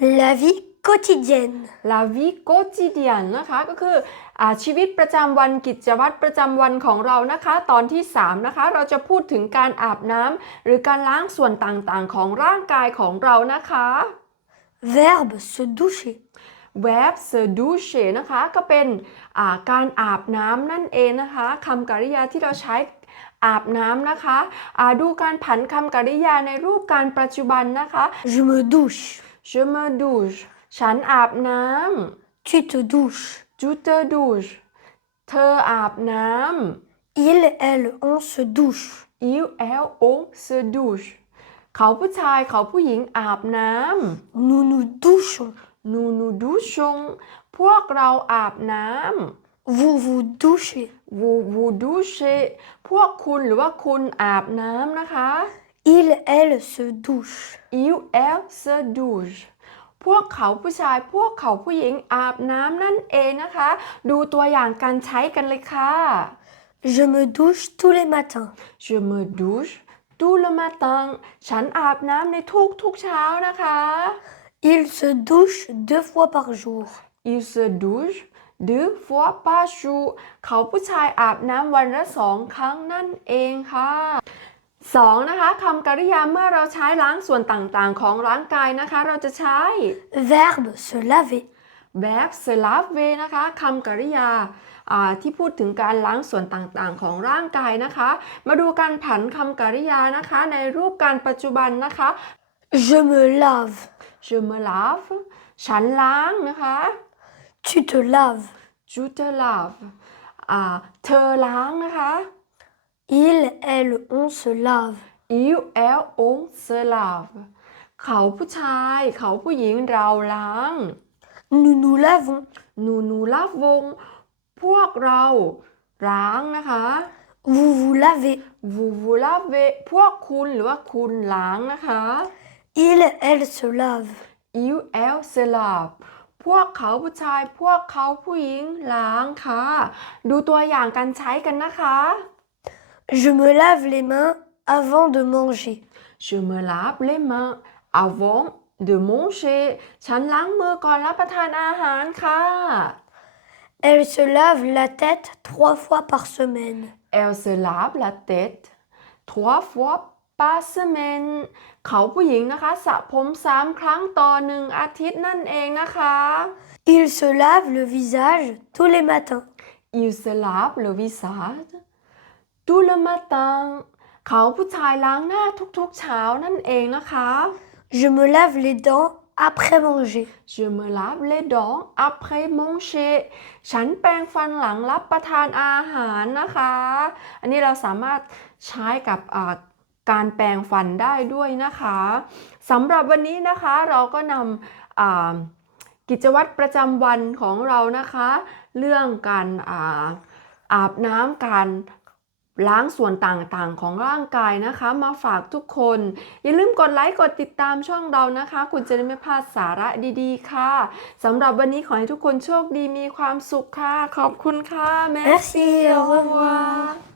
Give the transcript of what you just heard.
La vie quotidienne. la vie quotidienne นะคะก็คืออาชีวิตประจำวันกิจวัตรประจำวันของเรานะคะ ตอนที่ 3 นะคะ เราจะพูดถึงการอาบน้ำหรือการล้างส่วนต่างๆ ของร่างกายของเรานะคะ Verbe se doucher. verb se doucher นะคะก็เป็นอ่าการอาบน้ำนั่นเองนะคะคำกริยาที่เราใช้อาบน้ำนะคะอ่าดูการผันคำกริยาในรูปการปัจจุบันนะคะ Je me douche. Je me douche ฉันอาบน้ำ Tu te douches. tu te douches เธออาบน้ำ Il, elle, on se douche. il elle on se douche เขาผู้ชายเขาผู้หญิงอาบน้ำ Nous nous douchons. nous nous douchons พวกเราอาบน้ำ Vous vous douchez. vous vous douchez พวกคุณหรือว่าคุณอาบน้ำนะคะ Il, elle se douche. il elle se douche พวกเขาผู้ชายพวกเขาผู้หญิงอาบน้ำนั่นเองนะคะ ดูตัวอย่างการใช้กันเลยค่ะ Je me douche tous les matins. je me douche tout le matin ฉันอาบน้ำในทุกทุกๆเช้านะคะ Il se douche deux fois par jour. il se douche deux fois par jour เขาผู้ชายอาบน้ำวันละสองครั้งนั่นเองค่ะ สองนะคะคำกริยาเมื่อเราใช้ล้างส่วนต่างๆ ของร่างกายนะคะ เราจะใช้ Verbe se laver. แบบ s l a v e นะคะคำกริยาอ่าที่พูดถึงการล้างส่วนต่างๆ ของร่างกายนะคะ มาดูการผันคำกริยานะคะ ในรูปการปัจจุบันนะคะ Je me lave. je me lave ฉันล้างนะคะ Tu te laves. tu te laves อ่าเธอล้างนะคะ Il, elle, on se lave. il elle on se lave เขาผู้ชาย เขาผู้หญิงเราล้าง Nous nous lavons. nous nous lavons พวกเราล้างนะคะ Vous vous lavez. vous vous lavez พวกคุณหรือว่าคุณล้างนะคะ Il, elle se lave. il elle se lave พวกเขาผู้ชาย พวกเขาผู้หญิงล้างค่ะ ดูตัวอย่างการใช้กันนะคะ Je me lave les mains avant de manger. je me lave les mains avant de manger ฉันล้างมือก่อนรับประทานอาหารค่ะ Elle se lave la tête trois fois par semaine. elle se lave la tête trois fois par semaine เขาผู้หญิงนะคะสระผมสามครั้งต่อหนึ่งอาทิตย์นั่นเองนะคะ Il se lave le visage tous les matins. il se lave le visage tout le matin เขาผู้ชายล้างหน้าทุกๆเช้านั่นเองนะคะ Je me lave les dents après manger. je me lave les dents après manger ฉันแปรงฟันหลังรับประทานอาหารนะคะ อันนี้เราสามารถใช้กับอ่าการแปรงฟันได้ด้วยนะคะสำหรับวันนี้นะคะเราก็นำอ่ากิจวัตรประจำวันของเรานะคะ เรื่องการอาอาบน้ำการ ล้างส่วนต่างๆ ของร่างกายนะคะ มาฝากทุกคน อย่าลืมกดไลค์กดติดตามช่องเรานะคะ คุณจะได้ไม่พลาดสาระดีๆ ค่ะสำหรับวันนี้ขอให้ทุกคนโชคดีมีความสุขค่ะ ขอบคุณค่ะ Merci, au revoir.